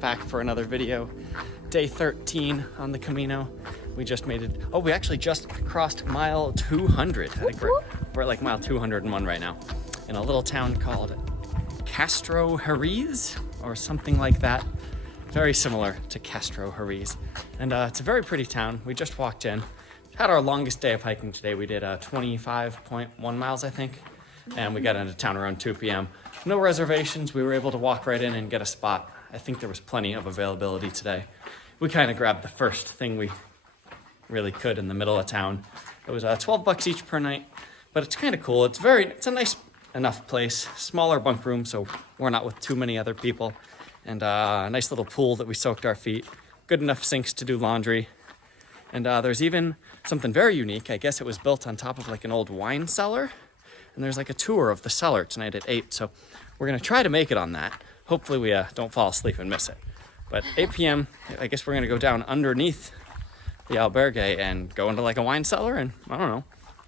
back for another video. Day 13 on the Camino. We just made it. Oh, we actually just crossed mile 200. I think we're at like mile 201 right now in a little town called Castro Jerez or something like that. Very similar to Castro Jerez. And it's a very pretty town. We just walked in. Had our longest day of hiking today. We did 25.1 miles, I think. And we got into town around 2 p.m. No reservations. We were able to walk right in and get a spot. I think there was plenty of availability today. We kind of grabbed the first thing we really could in the middle of town. It was $12 each per night, but it's kind of cool. It's a nice enough place. Smaller bunk room, so we're not with too many other people. And a nice little pool that we soaked our feet. Good enough sinks to do laundry. And there's even something very unique. I guess it was built on top of like an old wine cellar. And there's like a tour of the cellar tonight at 8. So we're gonna try to make it on that. Hopefully we don't fall asleep and miss it. But 8 p.m., I guess we're gonna go down underneath the albergue and go into like a wine cellar, and I don't know,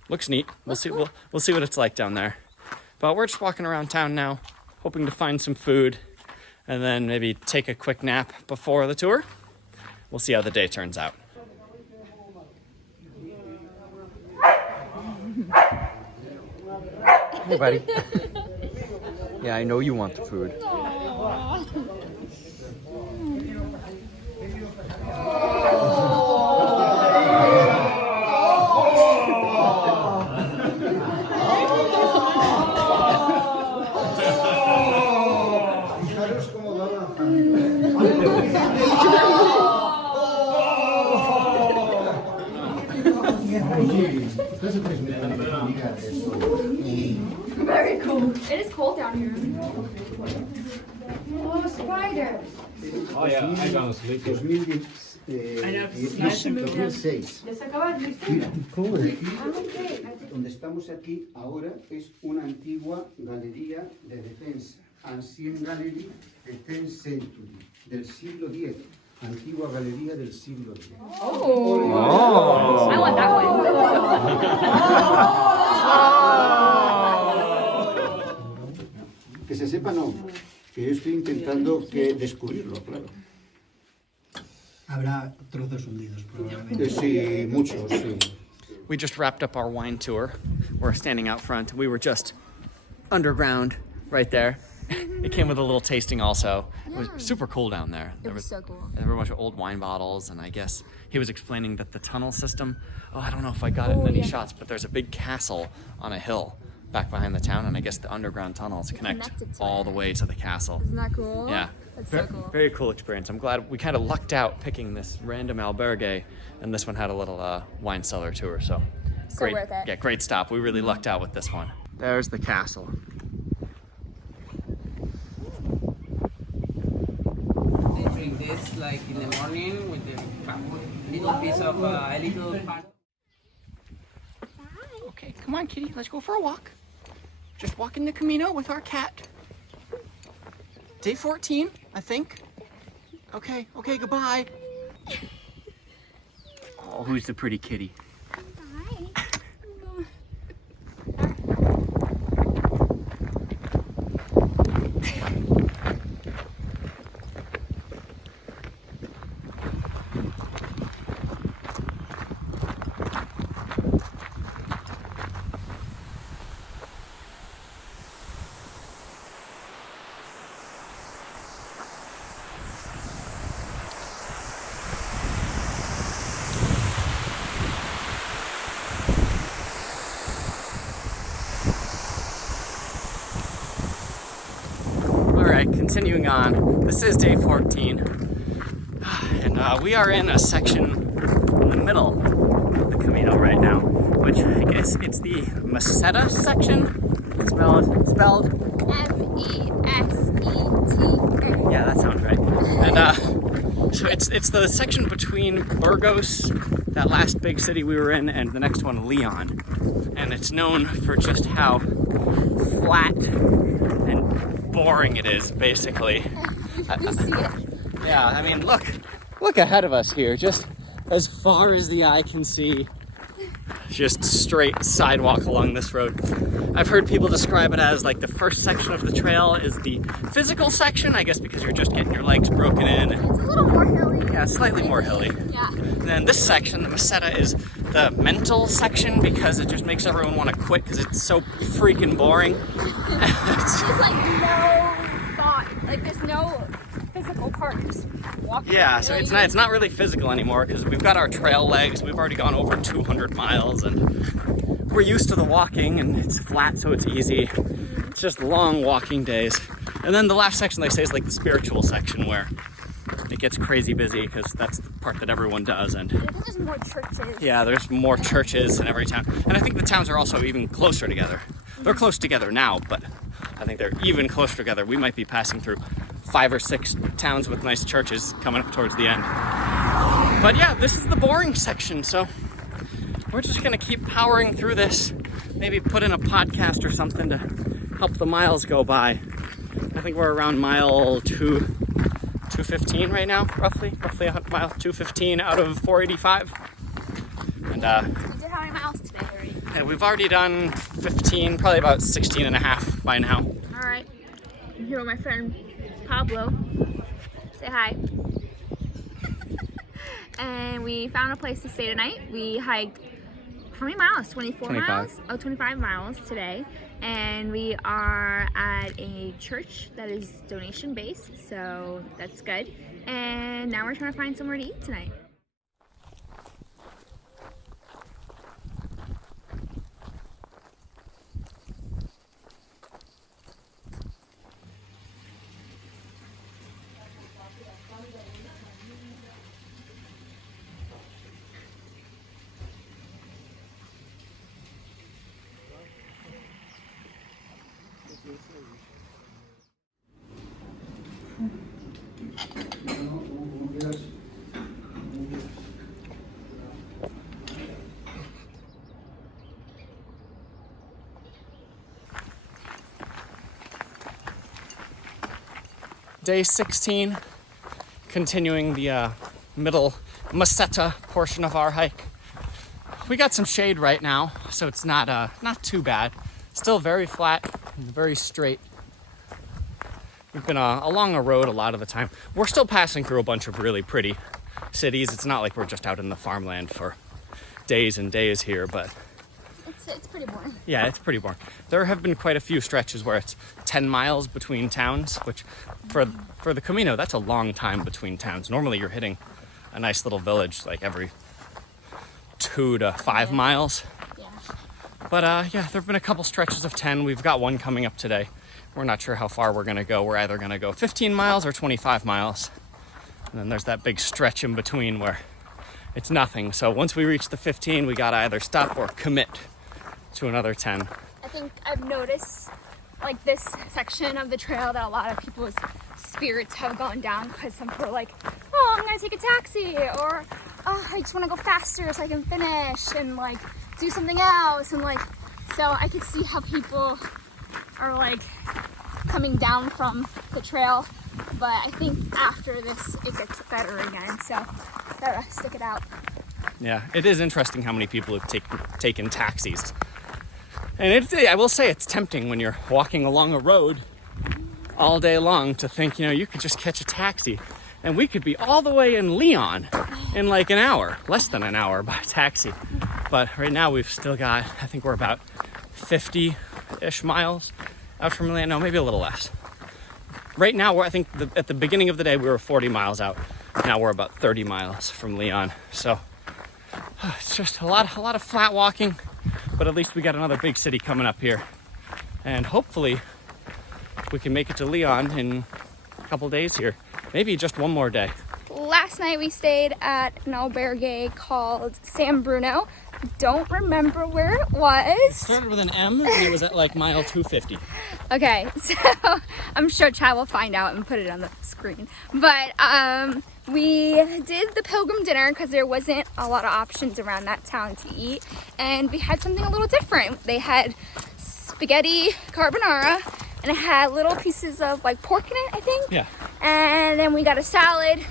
looks neat. We'll see what it's like down there. But we're just walking around town now, hoping to find some food and then maybe take a quick nap before the tour. We'll see how the day turns out. Hey, buddy. Yeah, I know you want the food. Very cool. It is cold down here. Oh, spiders. Oh yeah, I gonna sleep. 2006. ¿Ya se acaba el Donde estamos aquí ahora es una antigua galería de defensa, Ancient Gallery de 10th Century, del siglo X. Antigua galería del siglo X. Oh. I want that one. Que se sepa, no. Que yo estoy intentando descubrirlo, claro. Habrá trozos hundidos, probablemente. Sí, muchos, sí. We just wrapped up our wine tour. We're standing out front. We were just underground right there. It came with a little tasting also. It was super cool down there. It was so cool. There were a bunch of old wine bottles, and I guess he was explaining that the tunnel system, I don't know if I got it in any shots, but there's a big castle on a hill back behind the town, and I guess the underground tunnels connect all the way to the castle. Isn't that cool? Yeah. That's so cool. Very cool experience. I'm glad we kind of lucked out picking this random albergue, and this one had a little wine cellar tour, so great. Worth it. Yeah, great stop. We really lucked out with this one. There's the castle. They drink this like in the morning with the little piece of a little pan. Okay, come on, kitty. Let's go for a walk. Just walking the Camino with our cat. Day 14, I think. Okay, goodbye. Oh, who's the pretty kitty? Continuing on, this is day 14, and we are in a section in the middle of the Camino right now, which I guess it's the Meseta section. It's spelled M-E-S-E-T-A. Yeah, that sounds right. And so it's the section between Burgos, that last big city we were in, and the next one, Leon. And it's known for just how flat and boring it is, basically. You see it. Yeah, I mean, look ahead of us here, just as far as the eye can see. just straight sidewalk along this road. I've heard people describe it as like the first section of the trail is the physical section, I guess because you're just getting your legs broken in. It's a little more hilly. Yeah, slightly more hilly. Yeah. And then this section, the Meseta, is the mental section because it just makes everyone want to quit because it's so freaking boring. There's like no thought. Like there's no physical part. Just walking. Yeah, so it's not really physical anymore because we've got our trail legs. We've already gone over 200 miles and we're used to the walking and it's flat, so it's easy. It's just long walking days. And then the last section, they say, is like the spiritual section where it gets crazy busy because that's the part that everyone does. And I think there's more churches. yeah, there's more churches in every town. And I think the towns are also even closer together. They're close together now, but I think they're even closer together. We might be passing through 5 or 6 towns with nice churches coming up towards the end. But yeah, this is the boring section, so we're just gonna keep powering through this. Maybe put in a podcast or something to help the miles go by. I think we're around mile 215 right now, roughly mile 215 out of 485. And You did how many miles today already? yeah, we've already done 15, probably about 16 and a half by now. All right. I'm here with my friend Pablo. Say hi. And we found a place to stay tonight. We hiked, how many miles? 24 25. miles? Oh, 25 miles today. And we are at a church that is donation based, so that's good. And now we're trying to find somewhere to eat tonight. Day 16, continuing the middle Meseta portion of our hike. We got some shade right now, so it's not too bad. Still very flat and very straight. We've been along a road a lot of the time. We're still passing through a bunch of really pretty cities. It's not like we're just out in the farmland for days and days here, but It's pretty boring. yeah, it's pretty boring. There have been quite a few stretches where it's 10 miles between towns, which for the Camino, that's a long time between towns. Normally you're hitting a nice little village like every 2 to 5 miles. Yeah. But yeah, there have been a couple stretches of 10. We've got one coming up today. We're not sure how far we're gonna go. We're either gonna go 15 miles or 25 miles. And then there's that big stretch in between where it's nothing. So once we reach the 15, we gotta either stop or commit to another 10. I think I've noticed like this section of the trail that a lot of people's spirits have gone down because some people are like, oh, I'm gonna take a taxi, or oh, I just want to go faster so I can finish and like do something else, and like, so I could see how people are like coming down from the trail, but I think after this it gets better again, so gotta stick it out. Yeah, it is interesting how many people have taken taxis. And I will say it's tempting when you're walking along a road all day long to think, you know, you could just catch a taxi and we could be all the way in Leon in like an hour, less than an hour by taxi. But right now we've still got, I think we're about 50-ish miles out from Leon. No, maybe a little less. Right now, I think at the beginning of the day, we were 40 miles out. Now we're about 30 miles from Leon. So it's just a lot of flat walking. But at least we got another big city coming up here. And hopefully we can make it to Leon in a couple days here. Maybe just one more day. Last night we stayed at an albergue called San Bruno. Don't remember where it was. It started with an M and it was at like mile 250. Okay, so I'm sure Chad will find out and put it on the screen. But we did the pilgrim dinner because there wasn't a lot of options around that town to eat. And we had something a little different. They had spaghetti carbonara and it had little pieces of like pork in it, I think. Yeah. And then we got a salad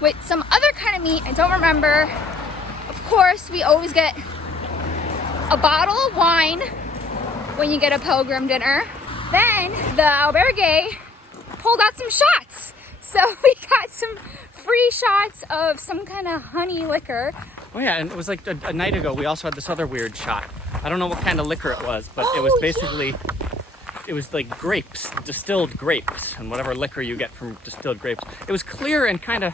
with some other kind of meat I don't remember. Of course, we always get a bottle of wine when you get a pilgrim dinner. Then the albergue pulled out some shots. So we got some free shots of some kind of honey liquor. Oh yeah, and it was like a night ago, we also had this other weird shot. I don't know what kind of liquor it was, but it was basically, it was like grapes, distilled grapes, and whatever liquor you get from distilled grapes. It was clear and kind of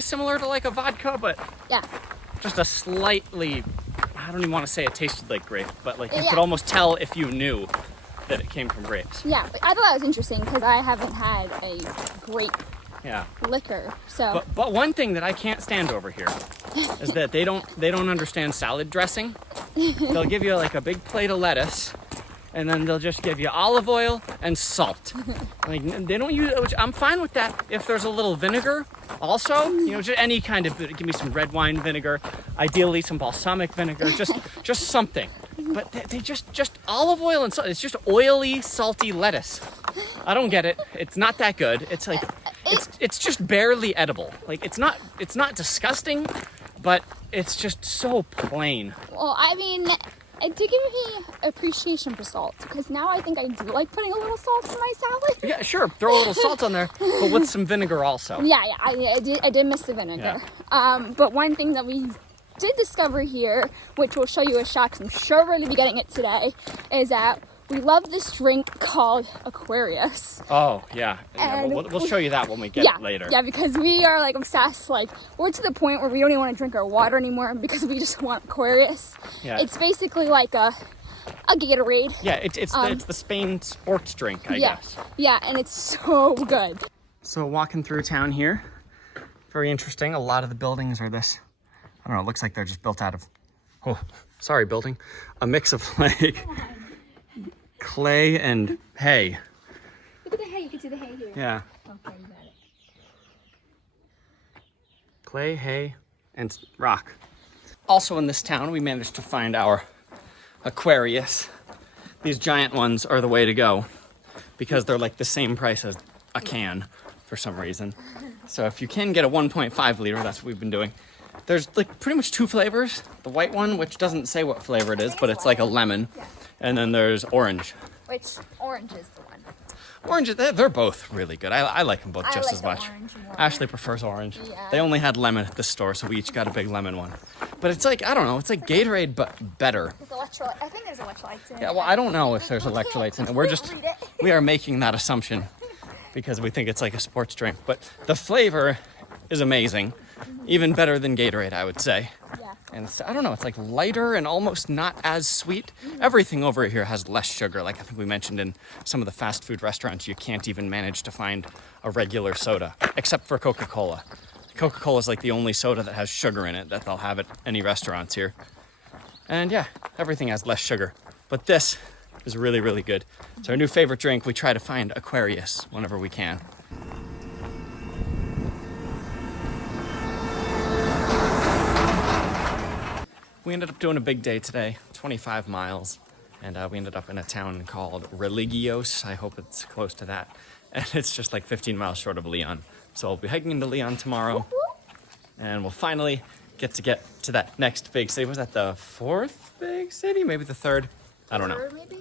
similar to like a vodka, but Yeah. just a slightly, I don't even want to say it tasted like grape, but like you Yeah. could almost tell if you knew that it came from grapes. Yeah, but I thought that was interesting because I haven't had a grape Yeah. liquor. So But one thing that I can't stand over here is that they don't understand salad dressing. They'll give you like a big plate of lettuce, and then they'll just give you olive oil and salt. Like they don't use, which I'm fine with that if there's a little vinegar. Also, you know, just any kind of, give me some red wine vinegar, ideally some balsamic vinegar, just something. But they just olive oil and salt. It's just oily, salty lettuce. I don't get it. It's not that good. It's like it's just barely edible. Like it's not disgusting, but it's just so plain. well, I mean, it did give me appreciation for salt because now I think I do like putting a little salt in my salad. Yeah, sure. Throw a little salt on there, but with some vinegar also. Yeah, I did miss the vinegar. But one thing that we did discover here, which we'll show you a shot, 'cause I'm sure we're gonna be getting it today, is that we love this drink called Aquarius. Oh yeah. And We'll show you that when we get it later. Yeah, because we are like obsessed. Like we're to the point where we don't even want to drink our water anymore because we just want Aquarius. Yeah. It's basically like a Gatorade. Yeah, it's the Spain sports drink, I guess. Yeah, and it's so good. So walking through town here, very interesting. A lot of the buildings are this, I don't know, it looks like they're just built out of, oh, sorry building, a mix of like clay and hay. Look at the hay, you can see the hay here. Yeah. Okay, you got it. Clay, hay, and rock. Also in this town, we managed to find our Aquarius. These giant ones are the way to go because they're like the same price as a can for some reason. So if you can get a 1.5 liter, that's what we've been doing. There's like pretty much two flavors. The white one, which doesn't say what flavor it is, but it's like a lemon. And then there's orange. Which orange is the one? Orange, they're both really good. I like them both I just like as the much. orange more. Ashley prefers orange. Yeah. They only had lemon at the store, so we each got a big lemon one. But it's like, I don't know, it's like Gatorade, but better. With electrolyte. I think there's electrolytes in it. Yeah, well, I don't know if there's electrolytes in it. We're just, Read it. we are making that assumption because we think it's like a sports drink. But the flavor is amazing. Even better than Gatorade, I would say. Yeah. And it's, I don't know, it's like lighter and almost not as sweet. Everything over here has less sugar. Like I think we mentioned in some of the fast food restaurants, you can't even manage to find a regular soda, except for Coca-Cola. Coca-Cola is like the only soda that has sugar in it that they'll have at any restaurants here. And yeah, everything has less sugar. But this is really, really good. It's our new favorite drink. We try to find Aquarius whenever we can. We ended up doing a big day today, 25 miles, and we ended up in a town called Religios. I hope it's close to that. And it's just like 15 miles short of Leon. So we'll be hiking into Leon tomorrow, and we'll finally get to that next big city. Was that the fourth big city? Maybe the third? I don't know. Or maybe?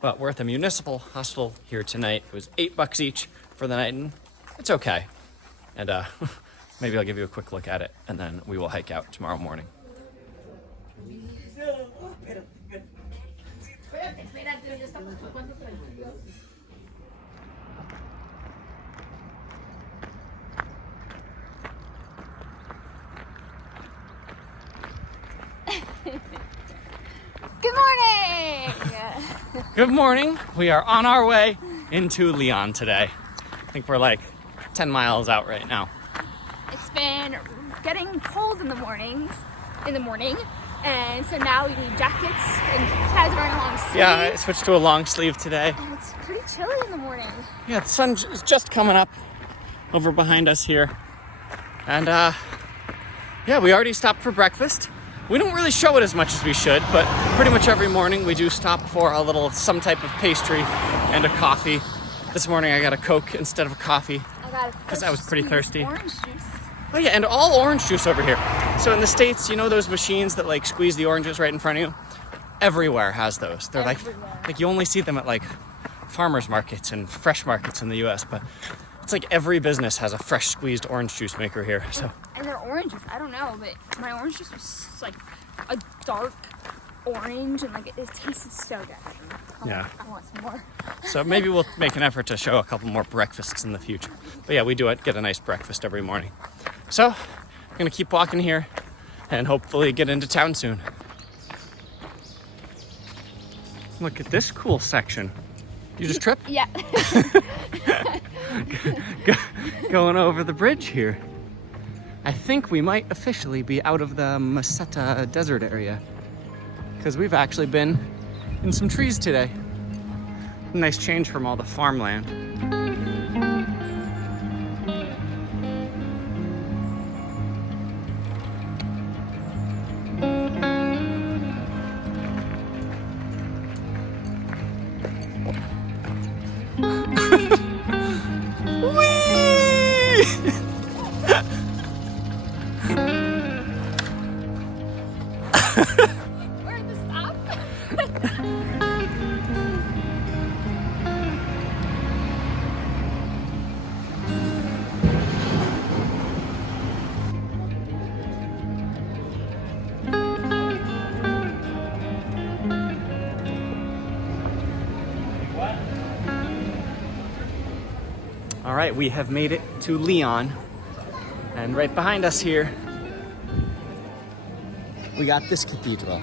But we're at the municipal hospital here tonight. It was $8 each for the night, and it's okay. And maybe I'll give you a quick look at it, and then we will hike out tomorrow morning. Good morning! Good morning. We are on our way into Leon today. I think we're like 10 miles out right now. It's been getting cold in the morning, and so now we need jackets, and Chad's wearing a long sleeve. Yeah, I switched to a long sleeve today. And it's pretty chilly in the morning. Yeah, the sun is just coming up over behind us here. And yeah, we already stopped for breakfast. We don't really show it as much as we should, but pretty much every morning we do stop for some type of pastry and a coffee. This morning I got a Coke instead of a coffee. I got Because I was pretty thirsty. Orange juice. Oh yeah, and all orange juice over here. So in the States, you know those machines that like squeeze the oranges right in front of you? everywhere has those. They're Everywhere. like you only see them at like farmers markets and fresh markets in the US, but it's like every business has a fresh squeezed orange juice maker here. So And they're oranges. I don't know, but my orange juice was like a dark orange, and like it tasted so good. yeah. I want some more. So maybe we'll make an effort to show a couple more breakfasts in the future. But yeah, we do get a nice breakfast every morning. So I'm gonna keep walking here and hopefully get into town soon. Look at this cool section. You just tripped? Yeah. Going over the bridge here. I think we might officially be out of the Meseta desert area, because we've actually been in some trees today. Nice change from all the farmland. Where'd this stop? All right, we have made it to Leon. And right behind us here, we got this cathedral.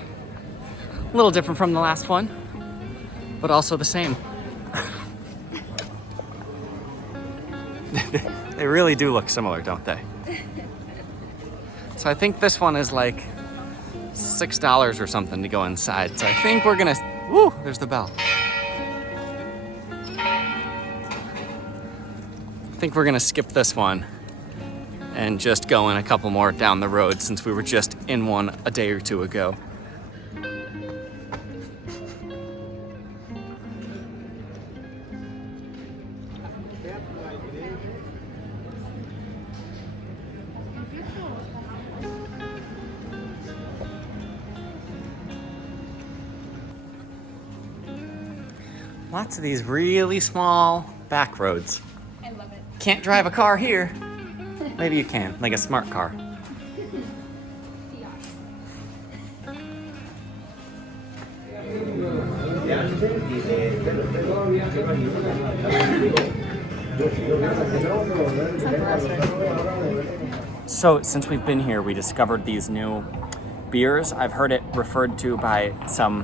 A little different from the last one, but also the same. They really do look similar, don't they? So I think this one is like $6 or something to go inside. So I think we're gonna, woo, there's the bell. I think we're gonna skip this one and just go in a couple more down the road, since we were just in one a day or two ago. Lots of these really small back roads. I love it. Can't drive a car here. Maybe you can, like a smart car. So since we've been here, we discovered these new beers. I've heard it referred to by some,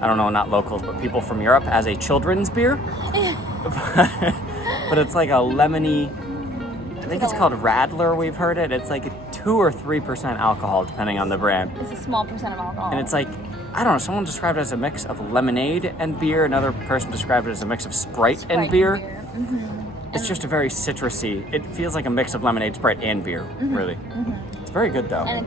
I don't know, not locals, but people from Europe as a children's beer. But it's like a lemony, I think it's called Radler, we've heard it. It's like a 2 or 3% alcohol, depending on the brand. It's a small percent of alcohol. And it's like, I don't know, someone described it as a mix of lemonade and beer. Another person described it as a mix of Sprite and beer. Mm-hmm. It's just a very citrusy, it feels like a mix of lemonade, Sprite, and beer, really. It's very good though. And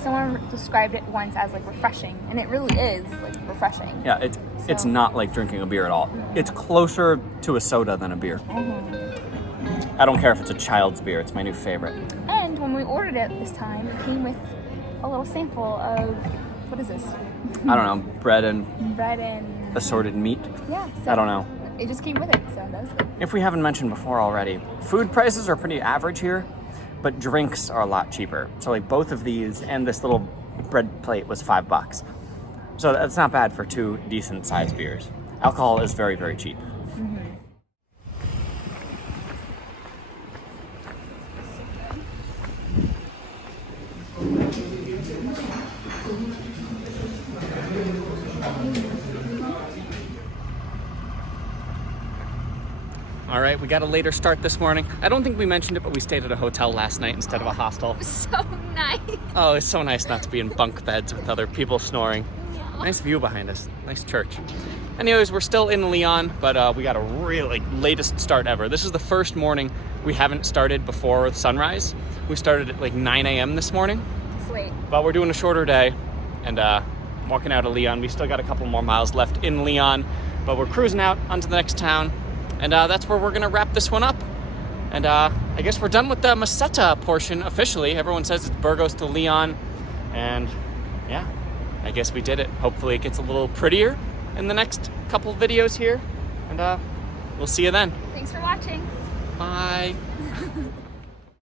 someone described it once as like refreshing, and it really is like refreshing. Yeah, it's not like drinking a beer at all. It's closer to a soda than a beer. I don't care if it's a child's beer, it's my new favorite. And when we ordered it this time, it came with a little sample of, what is this? I don't know, bread and assorted meat. Yeah. So I don't know. It just came with it, so that was good. If we haven't mentioned before already, food prices are pretty average here, but drinks are a lot cheaper. So like both of these and this little bread plate was $5. So that's not bad for 2 decent sized beers. Alcohol is very, very cheap. All right, we got a later start this morning. I don't think we mentioned it, but we stayed at a hotel last night instead of a hostel. So nice. Oh, it's so nice not to be in bunk beds with other people snoring. Nice view behind us, nice church. Anyways, we're still in Leon, but we got a really latest start ever. This is the first morning we haven't started before sunrise. We started at like 9 a.m. this morning. Sweet. But we're doing a shorter day and walking out of Leon. We still got a couple more miles left in Leon, but we're cruising out onto the next town. And that's where we're gonna wrap this one up. And I guess we're done with the Meseta portion officially. Everyone says it's Burgos to Leon. And yeah, I guess we did it. Hopefully it gets a little prettier in the next couple videos here. And we'll see you then. Thanks for watching. Bye.